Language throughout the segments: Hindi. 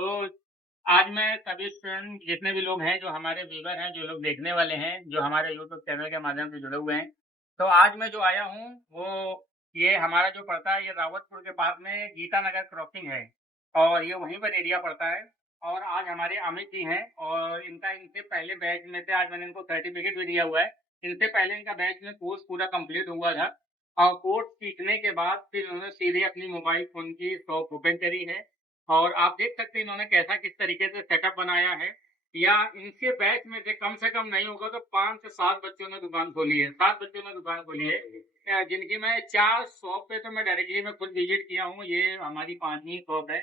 तो आज मैं सभी स्टूडेंट जितने भी लोग हैं, जो हमारे व्यूअर हैं, जो लोग देखने वाले हैं, जो हमारे यूट्यूब चैनल के माध्यम से जुड़े हुए हैं, तो आज मैं जो आया हूँ, वो ये हमारा जो पड़ता है, ये रावतपुर के पास में गीता नगर क्रॉसिंग है और ये वहीं पर एरिया पड़ता है। और आज हमारे अमित जी हैं और इनसे पहले बैच में से आज मैंने इनको सर्टिफिकेट भी दिया हुआ है। इनसे पहले इनका बैच में कोर्स पूरा कंप्लीट हुआ था और कोर्स सीखने के बाद फिर उन्होंने सीधे अपनी मोबाइल फ़ोन की शॉप ओपन करी है। और आप देख सकते हैं इन्होंने कैसा किस तरीके से सेटअप बनाया है। या इनके बैच में से कम नहीं होगा तो 5 से 7 बच्चों ने दुकान खोली है, 7 बच्चों ने दुकान खोली है। जिनकी मैं 4 शॉप पे तो मैं डायरेक्टली मैं खुद विजिट किया हूँ, ये हमारी 5वीं शॉप है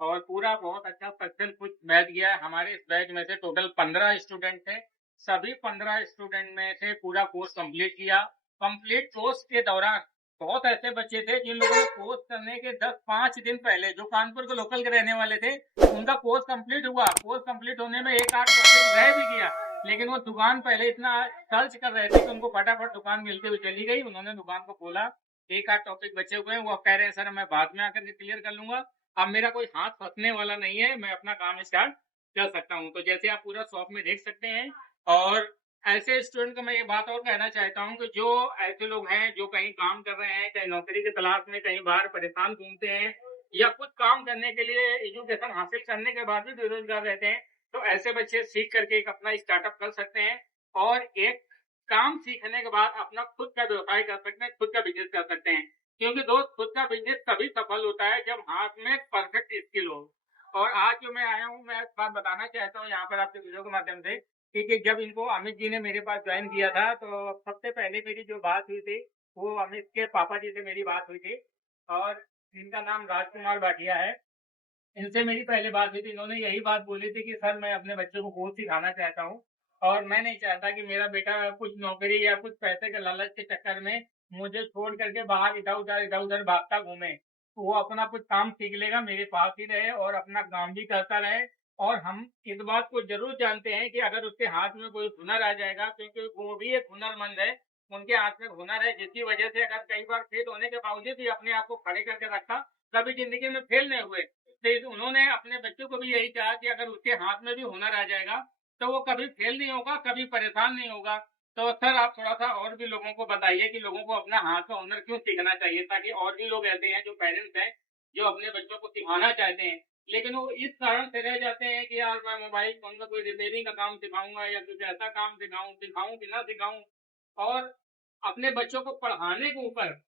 और पूरा बहुत अच्छा सक्सेसफुल बैच गया है। हमारे इस बैच में से टोटल 15 स्टूडेंट थे, सभी 15 स्टूडेंट में से पूरा कोर्स कंप्लीट किया। कंप्लीट कोर्स के दौरान बहुत ऐसे बच्चे थे जिन लोगों ने कोर्स करने के 10-5 दिन पहले, जो कानपुर के लोकल के रहने वाले थे, उनका कोर्स कंप्लीट हुआ। कोर्स कंप्लीट होने में एक आध टॉपिक रह भी गया, लेकिन वो दुकान पहले इतना सर्च कर रहे थे कि उनको फटाफट दुकान मिलती हुई चली गई। उन्होंने दुकान को खोला, एक आध टॉपिक बचे हुए हैं, वो कह रहे हैं सर मैं बाद में आकर के क्लियर कर लूंगा, अब मेरा कोई हाथ फंसने वाला नहीं है, मैं अपना काम स्टार्ट कर सकता हूँ। तो जैसे आप पूरा शॉप में देख सकते हैं। और ऐसे स्टूडेंट को मैं ये बात और कहना चाहता हूँ कि जो ऐसे लोग हैं जो कहीं काम कर रहे हैं, चाहे नौकरी की तलाश में कहीं बाहर परेशान घूमते हैं या कुछ काम करने के लिए एजुकेशन हासिल करने के बाद भी बेरोजगार रहते हैं, तो ऐसे बच्चे सीख करके एक अपना स्टार्टअप कर सकते हैं और एक काम सीखने के बाद अपना खुद का व्यवसाय कर सकते हैं, खुद का बिजनेस कर सकते हैं। क्योंकि दोस्त खुद का बिजनेस तभी सफल होता है जब हाथ में परफेक्ट स्किल हो। और आज जो मैं आया हूँ, मैं एक बात बताना चाहता हूँ यहाँ पर आपके वीडियो के माध्यम से, क्योंकि जब इनको अमित जी ने मेरे पास ज्वाइन किया था तो सबसे पहले मेरी जो बात हुई थी वो अमित के पापा जी से मेरी बात हुई थी और इनका नाम राजकुमार भाटिया है। इनसे मेरी पहले बात हुई थी, इन्होंने यही बात बोली थी कि सर मैं अपने बच्चों को कोर्स सिखाना चाहता हूँ और मैं नहीं चाहता कि मेरा बेटा कुछ नौकरी या कुछ पैसे के लालच के चक्कर में मुझे छोड़ करके बाहर इधर उधर भागता घूमे। वो अपना कुछ काम सीख लेगा, मेरे पास ही रहे और अपना काम भी करता रहे। और हम इस बात को जरूर जानते हैं कि अगर उसके हाथ में कोई हुनर आ जाएगा, क्योंकि वो भी एक हुनरमंद है, उनके हाथ में हुनर है, जिसकी वजह से अगर कई बार फेल होने के बावजूद भी अपने आप को खड़े करके रखा, कभी जिंदगी में फेल नहीं हुए। तो उन्होंने अपने बच्चों को भी यही कहा कि अगर उसके हाथ में भी हुनर आ जाएगा तो वो कभी फेल नहीं होगा, कभी परेशान नहीं होगा। तो सर आप थोड़ा सा और भी लोगों को बताइए कि लोगों को अपना हाथ का हुनर क्यों सीखना चाहिए, ताकि और भी लोग ऐसे हैं जो पेरेंट्स हैं जो अपने बच्चों को सिखाना चाहते हैं, लेकिन वो इस कारण से रह जाते हैं कि यार मैं मोबाइल फोन में कोई रिपेयरिंग का काम सिखाऊंगा या कुछ ऐसा काम सिखाऊं कि ना सिखाऊं। और अपने बच्चों को पढ़ाने के ऊपर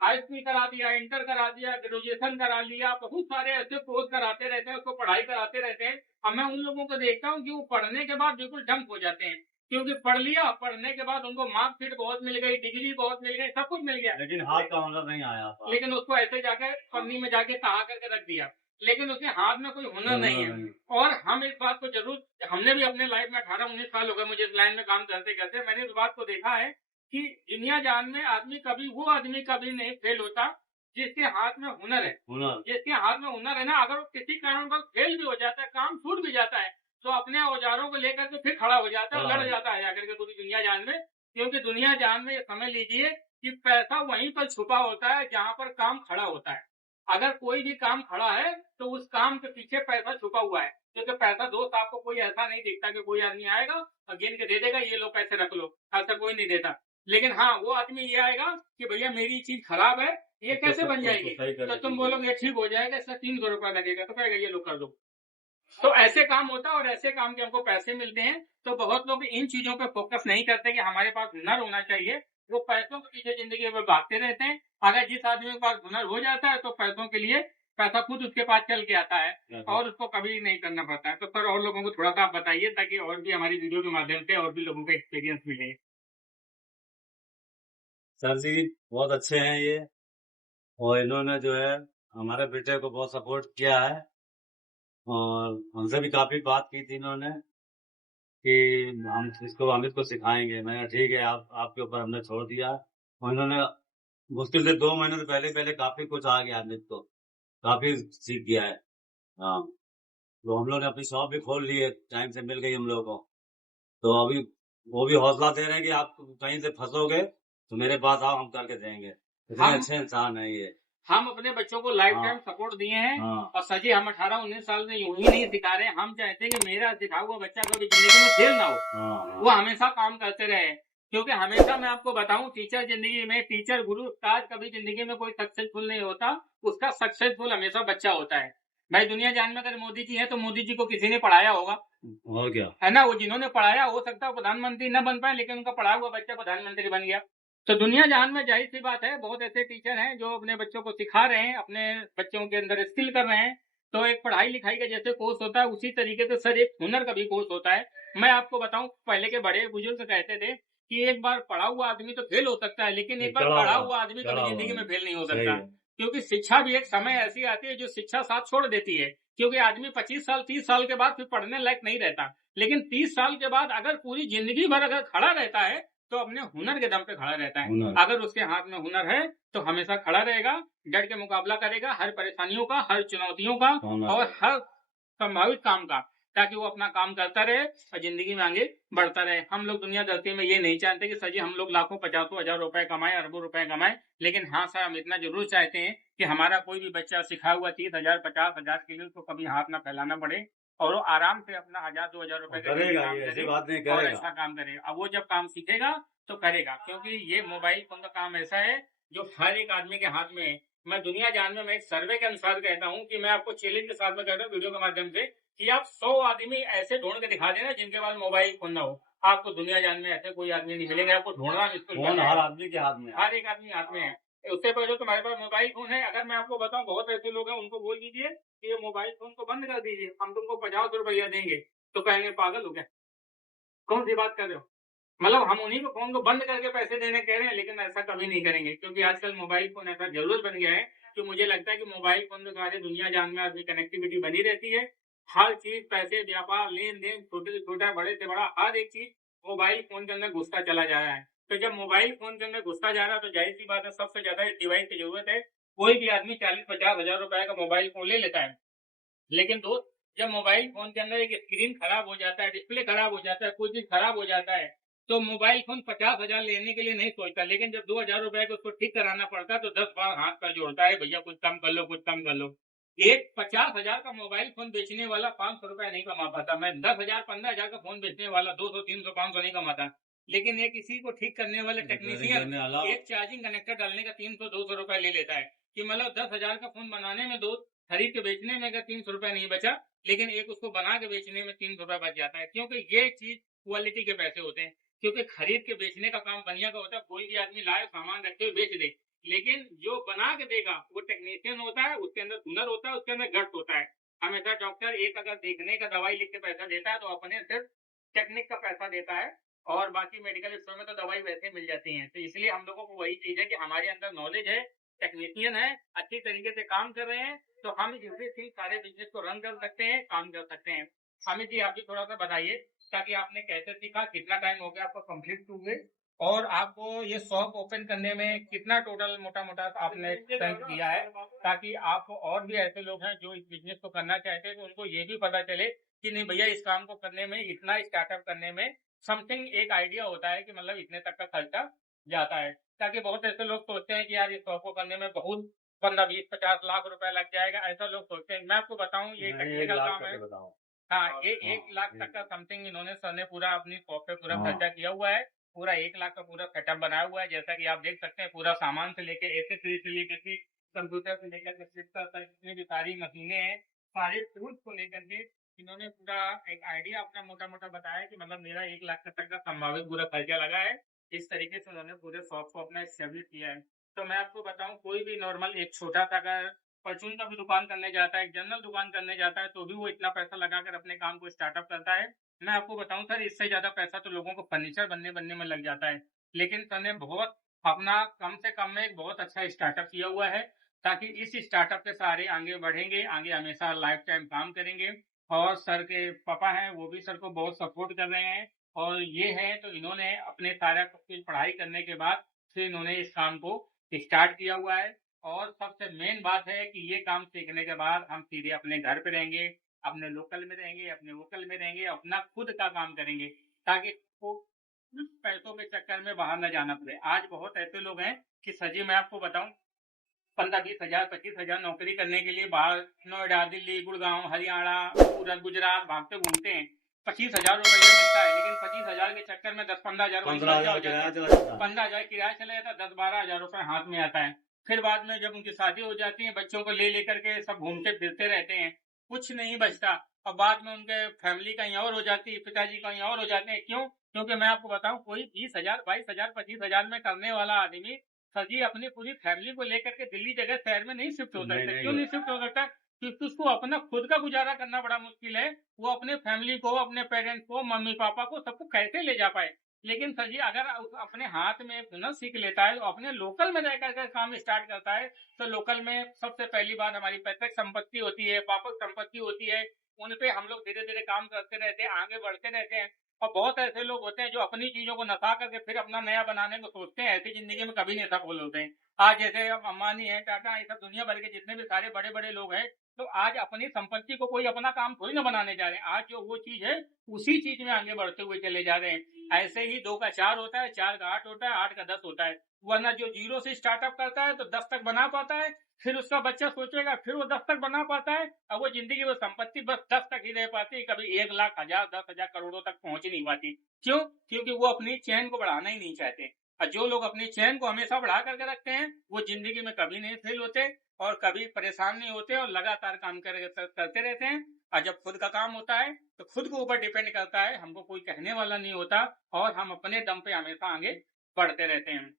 हाई स्कूल करा दिया, इंटर करा दिया, ग्रेजुएशन करा लिया, बहुत सारे ऐसे कोर्स कराते रहते हैं, उसको पढ़ाई कराते रहते हैं। अब मैं उन लोगों को देखता हूँ कि वो पढ़ने के बाद बिल्कुल डंप हो जाते हैं, क्योंकि पढ़ लिया, पढ़ने के बाद उनको मार्कशीट बहुत मिल गई, डिग्री बहुत मिल गई, सब कुछ मिल गया, लेकिन हाथ का हुनर नहीं आया। लेकिन उसको ऐसे जाके पन्नी में जाके कहा करके रख दिया, लेकिन उसके हाथ में कोई हुनर नहीं है। और हम इस बात को जरूर, हमने भी अपने लाइफ में 18-19 साल हो गए मुझे इस लाइन में काम करते करते, मैंने इस बात को देखा है कि दुनिया जान में आदमी कभी नहीं फेल होता जिसके हाथ में हुनर है। जिसके हाथ में हुनर है ना, अगर वो किसी कारण पर फेल भी हो जाता है, काम छूट भी जाता है, तो अपने औजारों को लेकर के फिर खड़ा हो जाता है और लड़ जाता है जाकर के पूरी दुनिया जान में। क्योंकि दुनिया जान में ये समझ लीजिए कि पैसा वहीं पर छुपा होता है जहां पर काम खड़ा होता है। अगर कोई भी काम खड़ा है तो उस काम के पीछे पैसा छुपा हुआ है, क्योंकि पैसा दोस्त आपको कोई ऐसा नहीं दिखता कि कोई आदमी आएगा और गिन के दे देगा ये लो पैसे रख लो, ऐसा कोई नहीं देता। लेकिन हाँ, वो आदमी ये आएगा कि भैया मेरी चीज खराब है, ये कैसे बन जाएगी, तो तुम बोलोगे ठीक हो जाएगा, इसका 300 रुपया लगेगा, तो कहेगा ये लो कर दो। तो ऐसे काम होता है और ऐसे काम के हमको पैसे मिलते हैं। तो बहुत लोग इन चीजों पे फोकस नहीं करते कि हमारे पास हुनर होना चाहिए, वो पैसों के पीछे जिंदगी में भागते रहते हैं। अगर जिस आदमी के पास हुनर हो जाता है तो पैसों के लिए पैसा खुद उसके पास चल के आता है और उसको कभी नहीं करना पड़ता है। तो सर और लोगों को थोड़ा सा आप बताइए ताकि और भी हमारी वीडियो के माध्यम से और भी लोगों को एक्सपीरियंस मिले। सर जी बहुत अच्छे हैं ये, और इन्होंने जो है हमारे बेटे को बहुत सपोर्ट किया है और हमसे भी काफी बात की थी इन्होंने कि हम इसको अमित को सिखाएंगे। मैंने ठीक है, आपके ऊपर हमने छोड़ दिया। और इन्होंने मुश्किल से 2 महीने से पहले पहले काफी कुछ आ गया, अमित को काफी सीख गया है। हाँ, तो हम लोग ने अपनी शॉप भी खोल ली है, टाइम से मिल गई हम लोगों को। तो अभी वो भी हौसला दे रहे हैं कि आप कहीं से फंसोगे तो मेरे पास आओ, हम करके देंगे। इतने अच्छे इंसान है ये। हम अपने बच्चों को लाइफ टाइम हाँ सपोर्ट दिए हैं। हाँ और सजी हम 18-19 साल में यूं ही नहीं सिखा रहे हैं। हम चाहते हैं कि मेरा सिखा हुआ बच्चा कभी जिंदगी में फेल ना हो, हाँ वो हाँ हमेशा काम करते रहे। क्योंकि हमेशा मैं आपको बताऊं, टीचर जिंदगी में, टीचर गुरु उस्ताद कभी जिंदगी में कोई सक्सेसफुल नहीं होता। उसका सक्सेसफुल हमेशा बच्चा होता है। भाई दुनिया जान में अगर मोदी जी है तो मोदी जी को किसी ने पढ़ाया होगा, और क्या। है ना। वो जिन्होंने पढ़ाया, हो सकता है प्रधानमंत्री न बन पाए, लेकिन उनका पढ़ा हुआ बच्चा प्रधानमंत्री बन गया। तो दुनिया जहान में जाहिर सी बात है, बहुत ऐसे टीचर हैं जो अपने बच्चों को सिखा रहे हैं, अपने बच्चों के अंदर स्किल कर रहे हैं। तो एक पढ़ाई लिखाई का जैसे कोर्स होता है, उसी तरीके से सर एक हुनर का भी कोर्स होता है। मैं आपको बताऊं, पहले के बड़े बुजुर्ग कहते थे कि एक बार पढ़ा हुआ आदमी तो फेल हो सकता है, लेकिन एक बार पढ़ा हुआ आदमी कभी चढ़ा हुआ जिंदगी में फेल नहीं हो सही सकता। है। क्योंकि शिक्षा भी एक समय ऐसी आती है जो शिक्षा साथ छोड़ देती है। क्योंकि आदमी 25 साल 30 साल के बाद फिर पढ़ने लायक नहीं रहता, लेकिन 30 साल के बाद अगर पूरी जिंदगी भर अगर खड़ा रहता है तो अपने हुनर के दम पे खड़ा रहता है। हुनर अगर उसके हाथ में हुनर है तो हमेशा खड़ा रहेगा, डट के मुकाबला करेगा हर परेशानियों का, हर चुनौतियों का हुनर और हर संभावित काम का, ताकि वो अपना काम करता रहे और जिंदगी में आगे बढ़ता रहे। हम लोग दुनिया धरती में ये नहीं चाहते कि सर जी हम लोग लाखों पचासों हजार रुपए कमाए, अरबों रुपए कमाए। लेकिन हाँ सर, हम इतना जरूर चाहते हैं कि हमारा कोई भी बच्चा सिखा हुआ 30,000 50,000 के लिए उसको कभी हाथ ना फैलाना पड़े, और वो आराम से अपना 1,000-2,000 रुपए का करेगा, काम ये ऐसी करे बात नहीं और करेगा। ऐसा काम करे। अब वो जब काम सीखेगा तो करेगा, क्योंकि ये मोबाइल फोन का काम ऐसा है जो हर एक आदमी के हाथ में है। मैं दुनिया जान में, मैं एक सर्वे के अनुसार कहता हूँ कि मैं आपको चैलेंज के साथ में कहता हूँ वीडियो के माध्यम से, कि आप 100 आदमी ऐसे ढूंढ के दिखा देना जिनके पास मोबाइल फोन ना हो। आपको दुनिया जान में ऐसे कोई आदमी नहीं मिलेंगे, आपको ढूंढना मुश्किल फोन है। हर आदमी के हाथ में है। हर एक आदमी हाथ में है। उससे पहले तुम्हारे पास मोबाइल फोन है। अगर मैं आपको बताऊं, बहुत ऐसे लोग हैं, उनको बोल दीजिए कि ये मोबाइल फोन को बंद कर दीजिए, हम तुमको 50 रुपया देंगे, तो कहेंगे पागल हो गया, कौन सी बात कर रहे हो। मतलब हम उन्हीं को फोन को बंद करके पैसे देने कह रहे हैं, लेकिन ऐसा कभी नहीं करेंगे। क्योंकि आजकल मोबाइल फोन ऐसा जरूर बन गया है कि मुझे लगता है कि मोबाइल फोन के द्वारा दुनिया जान में आदमी कनेक्टिविटी बनी रहती है। हर चीज, पैसे, व्यापार, लेन देन, छोटे से छोटा, बड़े से बड़ा, हर एक चीज मोबाइल फोन के अंदर घुसता चला जा रहा है। तो जब मोबाइल फोन के अंदर घुसता जा रहा है तो जाहिर सी बात है सबसे ज्यादा डिवाइस की जरूरत है। कोई भी आदमी 40-50 हजार रुपए का मोबाइल फोन ले लेता है, लेकिन दोस्त जब मोबाइल फोन के अंदर एक स्क्रीन खराब हो जाता है, डिस्प्ले खराब हो जाता है, कोई चीज खराब हो जाता है, तो मोबाइल फोन 50,000 लेने के लिए नहीं सोचता, लेकिन जब 2,000 रुपए को उसको ठीक कराना पड़ता है तो 10 बार हाथ पर जोड़ता है, भैया कुछ कम कर लो, कुछ कम कर लो। एक 50,000 का मोबाइल फोन बेचने वाला 500 रुपए नहीं कमा पाता। मैं 10,000 15,000 का फोन बेचने वाला 200 300 500 नहीं कमाता, लेकिन एक इसी को ठीक करने वाले टेक्नीशियन एक चार्जिंग कनेक्टर डालने का 300-200 रुपए ले लेता है। कि मतलब 10,000 का फोन बनाने में, दो खरीद के बेचने में अगर 300 रुपए नहीं बचा, लेकिन एक उसको बना के बेचने में 300 रुपए बच जाता है। क्योंकि ये चीज क्वालिटी के पैसे होते हैं। क्योंकि खरीद के बेचने का काम बढ़िया का होता है, कोई भी आदमी लाए सामान रखे हुए बेच दे, लेकिन जो बना के देगा वो टेक्नीशियन होता है, उसके अंदर हुनर होता है, उसके अंदर गट्स होता है। हमेशा डॉक्टर एक अगर देखने का दवाई लिख के पैसा देता है तो अपने सिर्फ टेक्निक का पैसा देता है, और बाकी मेडिकल स्टोर में तो दवाई वैसे मिल जाती है। तो इसलिए हम लोगों को वही चीज है कि हमारे अंदर नॉलेज है, टेक्नीशियन है, अच्छी तरीके से काम कर रहे हैं, तो हम एवरीथिंग सारे बिजनेस को रन कर सकते हैं, काम कर सकते हैं। हामिद जी आप भी थोड़ा सा बताइए, ताकि आपने कैसे सीखा, कितना टाइम हो गया आपको कंप्लीट हुए, और आपको ये शॉप ओपन करने में कितना टोटल मोटा मोटा आपने स्पेंड किया है, ताकि आप और भी ऐसे लोग हैं जो इस बिजनेस को करना चाहते हैं तो उनको ये भी पता चले कि नहीं भैया इस काम को करने में, इतना स्टार्टअप करने में समथिंग एक आइडिया होता है कि मतलब इतने तक का खर्चा जाता है। ताकि बहुत ऐसे लोग सोचते हैं कि यार इस शॉप को करने में बहुत 15-20-50 लाख रुपए लग जाएगा, ऐसा लोग सोचते हैं। मैं आपको बताऊं ये टेक्निकल काम है। हाँ, ये 1 लाख तक का समथिंग इन्होंने, सर ने पूरा अपनी शॉप पे पूरा खर्चा किया हुआ है। पूरा 1 लाख का पूरा सेटअप बनाया हुआ है, जैसा कि आप देख सकते हैं। पूरा सामान से लेके एसेसरीज से लेकर के, कंप्यूटर से लेकर के सिस्टम तक, जितनी भी सारी मशीनें हैं, सारे टूल्स को लेकर के इन्होंने पूरा एक आइडिया अपना मोटा मोटा बताया कि मतलब मेरा 1 लाख तक का संभावित पूरा खर्चा लगा है। इस तरीके से उन्होंने पूरे शॉप को अपना एस्टेब्लिश किया है। तो मैं आपको बताऊं, कोई भी नॉर्मल एक छोटा सा अगर परचून का भी दुकान करने जाता है, एक जनरल दुकान करने जाता है, तो भी वो इतना पैसा लगाकर अपने काम को स्टार्टअप करता है। मैं आपको बताऊं सर, इससे ज्यादा पैसा तो लोगों को फर्नीचर बनने बनने में लग जाता है, लेकिन सर ने बहुत अपना कम से कम में एक बहुत अच्छा स्टार्टअप किया हुआ है, ताकि इस स्टार्टअप के सारे आगे बढ़ेंगे, आगे हमेशा लाइफ टाइम काम करेंगे। और सर के पापा हैं, वो भी सर को बहुत सपोर्ट कर रहे हैं। और ये है तो इन्होंने अपने सारा कुछ पढ़ाई करने के बाद फिर इन्होंने इस काम को स्टार्ट किया हुआ है। और सबसे मेन बात है कि ये काम सीखने के बाद हम सीधे अपने घर पे रहेंगे, अपने लोकल में रहेंगे, अपने वोकल में रहेंगे, अपना खुद का काम करेंगे, ताकि को पैसों के चक्कर में बाहर न जाना पड़े। आज बहुत ऐसे लोग हैं कि सजी मैं आपको बताऊं, 15-20 हजार 25 हजार नौकरी करने के लिए बाहर नोएडा, दिल्ली, गुड़गांव, हरियाणा, पूरा गुजरात भागते घूमते हैं। 25,000 रुपया मिलता है, लेकिन 25,000 के चक्कर में 10-15 हजार वहीं खर्चा हो जाता है। 15 हजार किराया चला जाता है, 10-12 हजार रुपए हाथ में आता है। फिर बाद में जब उनकी शादी हो जाती है, बच्चों को ले लेकर के सब घूमते फिरते रहते हैं, कुछ नहीं बचता। और बाद में उनके फैमिली कहीं और हो जाती है, पिताजी कहीं और हो जाते हैं। क्यों? क्योंकि मैं आपको बताऊं, कोई 20,000 22,000 25,000 में करने वाला आदमी सर जी अपनी पूरी फैमिली को लेकर के दिल्ली जगह शहर में नहीं शिफ्ट हो सकता। क्यों नहीं शिफ्ट हो सकता? क्योंकि उसको अपना खुद का गुजारा करना बड़ा मुश्किल है। वो अपने फैमिली को, अपने पेरेंट्स को, मम्मी पापा को, सबको कैसे ले जा पाए। लेकिन सर जी अगर अपने हाथ में हुनर सीख लेता है, तो अपने लोकल में रह करके काम स्टार्ट करता है, तो लोकल में सबसे पहली बात हमारी पैतृक संपत्ति होती है, पापक संपत्ति होती है। उन पे हम लोग धीरे धीरे काम करते रहते हैं, आगे बढ़ते रहते हैं। और बहुत ऐसे लोग होते हैं जो अपनी चीजों को नसा करके फिर अपना नया बनाने को सोचते हैं। ऐसी जिंदगी में कभी नहीं सफल होते हैं। आज जैसे अंबानी है, टाटा, ये सब दुनिया भर के जितने भी सारे बड़े बड़े लोग हैं, तो आज अपनी संपत्ति को कोई अपना काम थोड़ी ना बनाने जा रहे हैं। आज जो वो चीज है, उसी चीज में आगे बढ़ते हुए चले जा रहे हैं। ऐसे ही 2 का 4 होता है, 4 का 8 होता है, 8 का 10 होता है। वरना जो 0 से स्टार्टअप करता है तो 10 तक बना पाता है। फिर उसका बच्चा सोचेगा, फिर वो 10 तक बना पाता है। अब वो जिंदगी, वो संपत्ति बस 10 तक ही रह पाती है, कभी 1 लाख, 1000, 10,000, करोड़ों तक पहुंच ही नहीं पाती। क्यों? क्योंकि वो अपनी चैन को बढ़ाना ही नहीं चाहते। और जो लोग अपनी चैन को हमेशा बढ़ा करके रखते हैं, वो जिंदगी में कभी नहीं फेल होते और कभी परेशान नहीं होते और लगातार काम करते रहते हैं। और जब खुद का काम होता है तो खुद के ऊपर डिपेंड करता है, हमको कोई कहने वाला नहीं होता और हम अपने दम पे हमेशा आगे बढ़ते रहते हैं।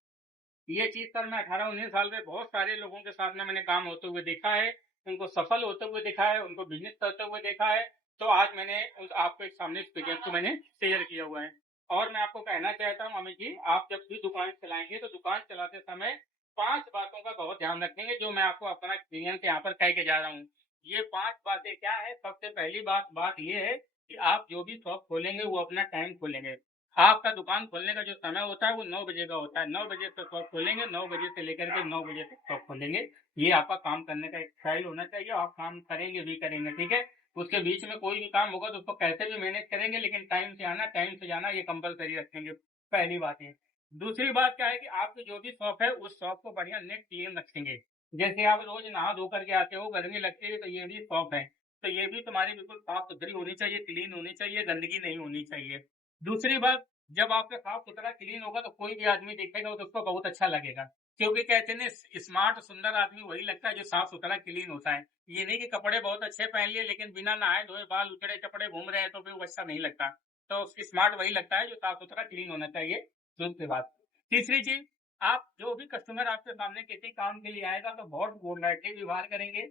ये चीज सर मैं 18-19 साल में बहुत सारे लोगों के साथ में मैंने काम होते हुए देखा है, उनको सफल होते हुए देखा है, उनको बिजनेस करते हुए देखा है। तो आज मैंने आपको एक सामने एक्सपीरियंस को मैंने शेयर किया हुआ है। और मैं आपको कहना चाहता हूँ अमित जी, आप जब भी दुकान चलाएंगे तो दुकान चलाते समय 5 बातों का बहुत ध्यान रखेंगे, जो मैं आपको अपना एक्सपीरियंस यहाँ पर कह के जा रहा हूँ। ये 5 बातें क्या है? सबसे पहली बात ये है कि आप जो भी शॉप खोलेंगे वो अपना टाइम खोलेंगे। आपका दुकान खोलने का जो समय होता है वो 9 बजे का होता है। 9 बजे से शॉप खोलेंगे, 9 बजे से लेकर के 9 बजे तक शॉप खोलेंगे। ये आपका काम करने का एक स्टाइल होना चाहिए। आप काम करेंगे भी करेंगे, ठीक है। उसके बीच में कोई भी काम होगा तो उसको कैसे भी मैनेज करेंगे, लेकिन टाइम से आना, टाइम से जाना, ये कंपलसरी रखेंगे। पहली बात है। दूसरी बात क्या है कि आपकी जो भी शॉप है उस शॉप को बढ़िया नेट क्लीन रखेंगे। जैसे आप रोज नहा धो करके आते हो, गर्मी लगती है, तो ये भी शॉप है, तो ये भी तुम्हारी बिल्कुल साफ सुथरी होनी चाहिए, क्लीन होनी चाहिए, गंदगी नहीं होनी चाहिए। दूसरी बात, जब आपका साफ सुथरा क्लीन होगा तो कोई भी आदमी देखेगा तो उसको बहुत अच्छा लगेगा। क्योंकि कहते हैं स्मार्ट सुंदर आदमी वही लगता है जो साफ सुथरा क्लीन होता है। ये नहीं कि कपड़े बहुत अच्छे पहन लिए लेकिन बिना नहाए धोए बाल उचड़े चपड़े घूम रहे हैं तो फिर वो अच्छा नहीं लगता। तो स्मार्ट वही लगता है जो साफ सुथरा क्लीन होना चाहिए। दूसरी बात। तीसरी चीज, आप जो भी कस्टमर आपके सामने किसी काम के लिए आएगा तो बहुत गोलाइटिव व्यवहार करेंगे।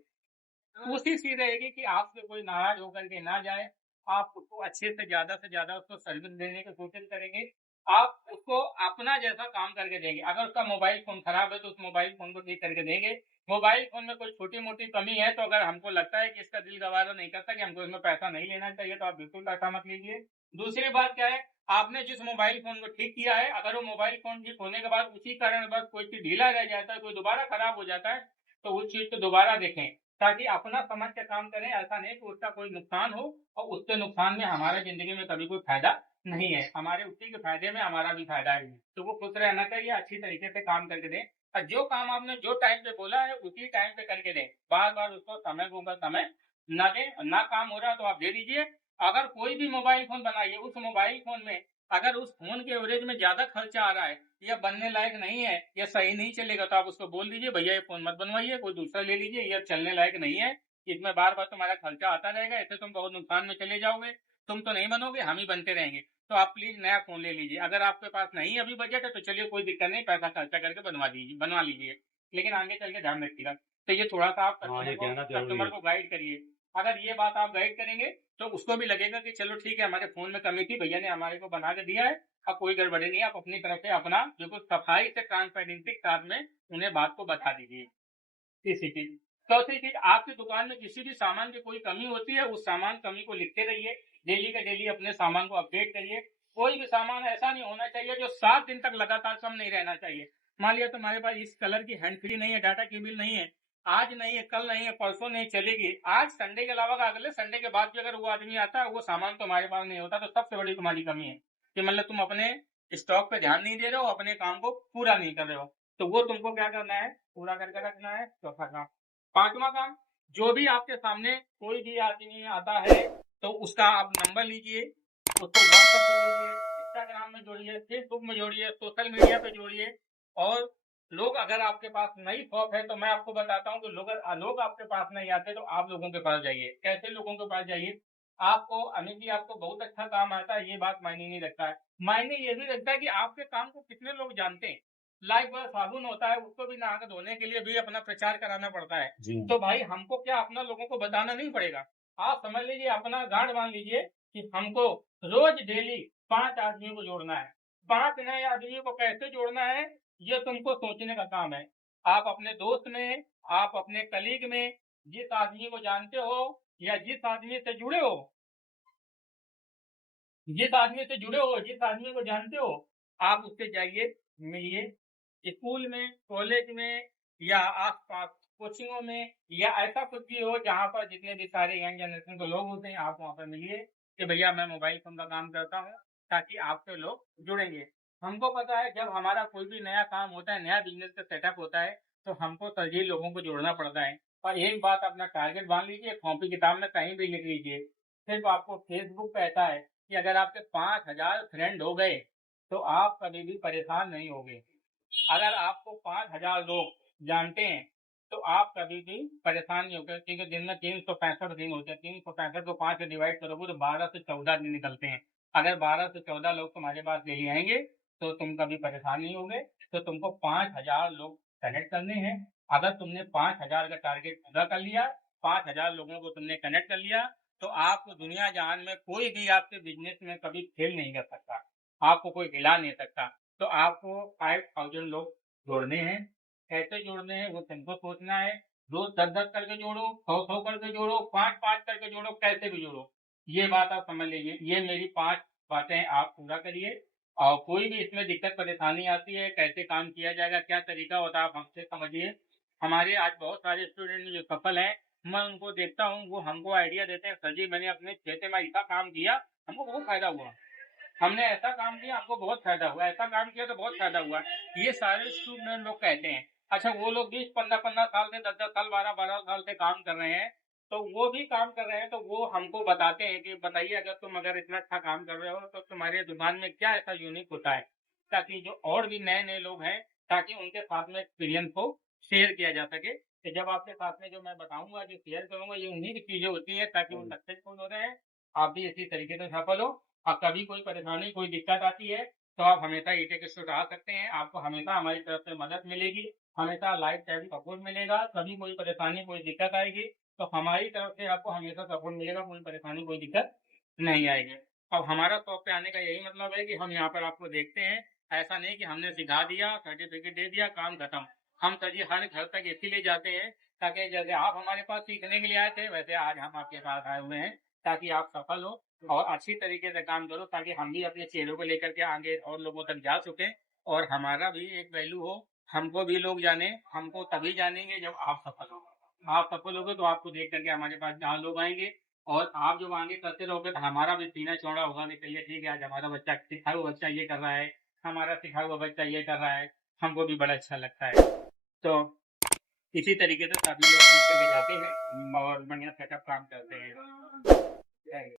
कोशिश ये रहेगी कि आपसे कोई नाराज होकर के ना जाए। आप उसको अच्छे से ज्यादा उसको सर्विस देने की कोशिश करेंगे। आप उसको अपना जैसा काम करके देंगे। अगर उसका मोबाइल फोन खराब है तो उस मोबाइल फोन को ठीक करके देंगे। मोबाइल फोन में कोई छोटी मोटी कमी है तो अगर हमको लगता है कि इसका दिल गवारा नहीं करता कि हमको इसमें पैसा नहीं लेना चाहिए, तो आप बिल्कुल पैसा मत लीजिए। दूसरी बात क्या है, आपने जिस मोबाइल फोन को ठीक किया है, अगर वो मोबाइल फोन ठीक होने के बाद उसी कारण बस कोई चीज ढीला रह जाता है, कोई दोबारा खराब हो जाता है, तो उस चीज को दोबारा देखें, ताकि अपना समझ के काम करें। ऐसा नहीं कि उसका कोई नुकसान हो और उसके नुकसान में हमारे जिंदगी में कभी कोई फायदा नहीं है। हमारे उसी के फायदे में हमारा भी फायदा है। तो वो खुश रहना चाहिए, अच्छी तरीके से काम करके दें और जो काम आपने जो टाइम पे बोला है उसी टाइम पे करके दें। बार बार उसको समय को समय न दें। ना काम हो रहा तो आप दे दीजिए। अगर कोई भी मोबाइल फोन बनाइए, उस मोबाइल फोन में अगर उस फोन के एवरेज में ज्यादा खर्चा आ रहा है या बनने लायक नहीं है या सही नहीं चलेगा, तो आप उसको बोल दीजिए भैया ये फोन मत बनवाइए, कोई दूसरा ले लीजिए, ये चलने लायक नहीं है, इसमें बार बार तुम्हारा खर्चा आता रहेगा, इससे तुम बहुत नुकसान में चले जाओगे, तुम तो नहीं बनोगे, हम ही बनते रहेंगे। तो आप प्लीज नया फोन ले लीजिए। अगर आपके पास नहीं अभी बजट है तो चलिए कोई दिक्कत नहीं, पैसा खर्चा करके बनवा लीजिए, लेकिन आगे चल के ध्यान रखिएगा। तो ये थोड़ा सा आप कस्टमर को गाइड करिए। अगर ये बात आप गाइड करेंगे तो उसको भी लगेगा कि चलो ठीक है, हमारे फोन में कमी थी, भैया ने हमारे को बना के दिया है, अब कोई गड़बड़ी नहीं है। आप अपनी तरफ से अपना बिल्कुल सफाई से ट्रांसपेरेंसी के साथ में उन्हें बात को बता दीजिए। तीसरी चीज। चौथी चीज, आपकी दुकान में किसी भी सामान की कोई कमी होती है, उस सामान कमी को लिखते रहिए। डेली का डेली अपने सामान को अपडेट करिए। कोई भी सामान ऐसा नहीं होना चाहिए जो 7 दिन तक लगातार कम नहीं रहना चाहिए। मान लिया तुम्हारे पास इस कलर की हैंड फ्री नहीं है, डाटा केबल नहीं है, आज नहीं है, कल नहीं है, परसों नहीं चलेगी, आज संडे के अलावा अगले संडे के बाद भी अगर वो आदमी आता है वो सामान तुम्हारे पास नहीं होता, तो सबसे बड़ी तुम्हारी कमी है कि मतलब तुम अपने स्टॉक पे ध्यान नहीं दे रहे हो, अपने काम को पूरा नहीं कर रहे हो। तो वो तुमको क्या करना है, पूरा करके रखना है। चौथा काम। पांचवा काम, जो भी आपके सामने कोई भी आदमी आता है तो उसका आप नंबर लीजिए, उसको व्हाट्सएप पे जोड़िए, इंस्टाग्राम में जोड़िए, फेसबुक में जोड़िए, सोशल मीडिया पे जोड़िए। और लोग अगर आपके पास नई शॉप है तो मैं आपको बताता हूँ कि लोग आपके पास नहीं आते तो आप लोगों के पास जाइए। कैसे लोगों के पास जाइए? आपको अमित जी, आपको बहुत अच्छा काम आता है, ये बात मायने नहीं रखता है। मायने ये भी रखता है कि आपके काम को कितने लोग जानते हैं। लाइक वह साबुन होता है, उसको भी नहा के धोने के लिए भी अपना प्रचार कराना पड़ता है। जी तो भाई हमको क्या अपना लोगों को बताना नहीं पड़ेगा? आप समझ लीजिए, अपना गांठ बांध लीजिए कि हमको रोज डेली 5 आदमियों को जोड़ना है। 5 नए आदमियों को कैसे जोड़ना है, ये तुमको सोचने का काम है। आप अपने दोस्त में, आप अपने कलीग में, जिस आदमी को जानते हो या जिस आदमी से जुड़े हो, जिस आदमी को जानते हो, आप उससे जाइए, मिलिए। स्कूल में, कॉलेज में या आस-पास कोचिंगों में या ऐसा कुछ भी हो जहाँ पर जितने भी सारे यंग जनरेशन के लोग होते हैं, आप वहाँ पर मिलिए कि भैया मैं मोबाइल फ़ोन का काम करता हूँ, ताकि आपसे लोग जुड़ेंगे। हमको पता है जब हमारा कोई भी नया काम होता है, नया बिज़नेस का सेटअप होता है, तो हमको तरजीह लोगों को जोड़ना पड़ता है। और एक बात अपना टारगेट बाँध लीजिए, कॉपी किताब में कहीं भी लिख लीजिए। सिर्फ़ आपको फेसबुक पे ऐसा है कि अगर आपके 5000 फ्रेंड हो गए, तो आप कभी भी परेशान नहीं होंगे। अगर आपको 5000 लोग जानते हैं, तो आप कभी भी परेशान नहीं होगे, क्योंकि दिन में 365 दिन होते हैं। 365 को 5 से डिवाइड करोगे तो 12 से 14 दिन निकलते हैं। अगर 12 से 14 लोग तुम्हारे पास डेली आएंगे तो तुम कभी परेशान नहीं होगे। तो तुमको 5000 लोग कनेक्ट करने हैं। अगर तुमने 5000 का टारगेट पूरा कर लिया, 5000 लोगों को तुमने कनेक्ट कर लिया, तो आपको दुनिया जहान में कोई भी आपके बिजनेस में कभी फेल नहीं कर सकता, आपको कोई हिला नहीं सकता। तो आपको 5000 लोग जोड़ने हैं। कैसे जोड़ने हैं वो तुमको सोचना है। रोज 10-10 करके जोड़ो, 100-100 करके जोड़ो, 5-5 करके जोड़ो, कैसे भी जोड़ो। ये बात आप समझ लीजिए। ये मेरी 5 बातें आप पूरा करिए। और कोई भी इसमें दिक्कत परेशानी आती है, कैसे काम किया जाएगा, क्या तरीका होता है, आप हमसे समझिए। हमारे आज बहुत सारे स्टूडेंट जो सफल हैं, मैं उनको देखता हूँ, वो हमको आइडिया देते हैं, सर जी मैंने अपने क्षेत्र में ऐसा काम किया, हमको बहुत फायदा हुआ। हमने ऐसा काम किया, हमको बहुत फायदा हुआ, ऐसा काम किया तो बहुत फायदा हुआ। ये सारे स्टूडेंट लोग कहते हैं। अच्छा, वो लोग 20-15 साल से, 10-10 साल, 12-12 साल से काम कर रहे हैं, तो वो भी काम कर रहे हैं, तो वो हमको बताते हैं कि बताइए अगर तुम अगर इतना अच्छा काम कर रहे हो तो तुम्हारे दुकान में क्या ऐसा यूनिक होता है, ताकि जो और भी नए नए लोग हैं, ताकि उनके साथ में एक्सपीरियंस को शेयर किया जा सके। कि जब आपके साथ में जो मैं बताऊंगा, जो शेयर करूंगा, ये उन्हीं की चीजें होती है ताकि वो सक्सेसफुल हो रहे हैं, आप भी इसी तरीके से सफल हो। और कभी कोई परेशानी, कोई दिक्कत आती है तो आप हमेशा ईटे के स्टूडियो आ सकते हैं। आपको हमेशा हमारी तरफ से मदद मिलेगी, हमेशा लाइफ टाइम सपोर्ट मिलेगा। कभी कोई परेशानी, कोई दिक्कत आएगी तो हमारी तरफ से आपको हमेशा सपोर्ट मिलेगा, कोई परेशानी, कोई दिक्कत नहीं आएगी। अब हमारा शॉप पे आने का यही मतलब है कि हम यहाँ पर आपको देखते हैं। ऐसा नहीं कि हमने सिखा दिया, सर्टिफिकेट दे दिया, काम खत्म। हम सर जी हर घर तक इसीलिए जाते हैं ताकि जैसे आप हमारे पास सीखने के लिए आए थे, वैसे आज हम आपके पास आए हुए हैं ताकि आप सफल हो और अच्छी तरीके से काम करो, ताकि हम भी अपने चेहरों को लेकर के आगे और लोगों तक जा सकें और हमारा भी एक वैल्यू हो, हमको भी लोग जाने। हमको तभी जानेंगे जब आप सफल हो। आप सफल होगे तो आपको देख करके हमारे पास जहाँ लोग आएंगे, और आप जब आगे करते रहोगे तो हमारा भी सीना चौड़ा होगा कि चलिए ठीक है, आज हमारा बच्चा सिखा हुआ बच्चा ये कर रहा है, हमारा सिखा हुआ बच्चा ये कर रहा है, हमको भी बड़ा अच्छा लगता है। तो इसी तरीके से सभी लोग सीख करके जाते हैं और बढ़िया सेटअप काम करते हैं।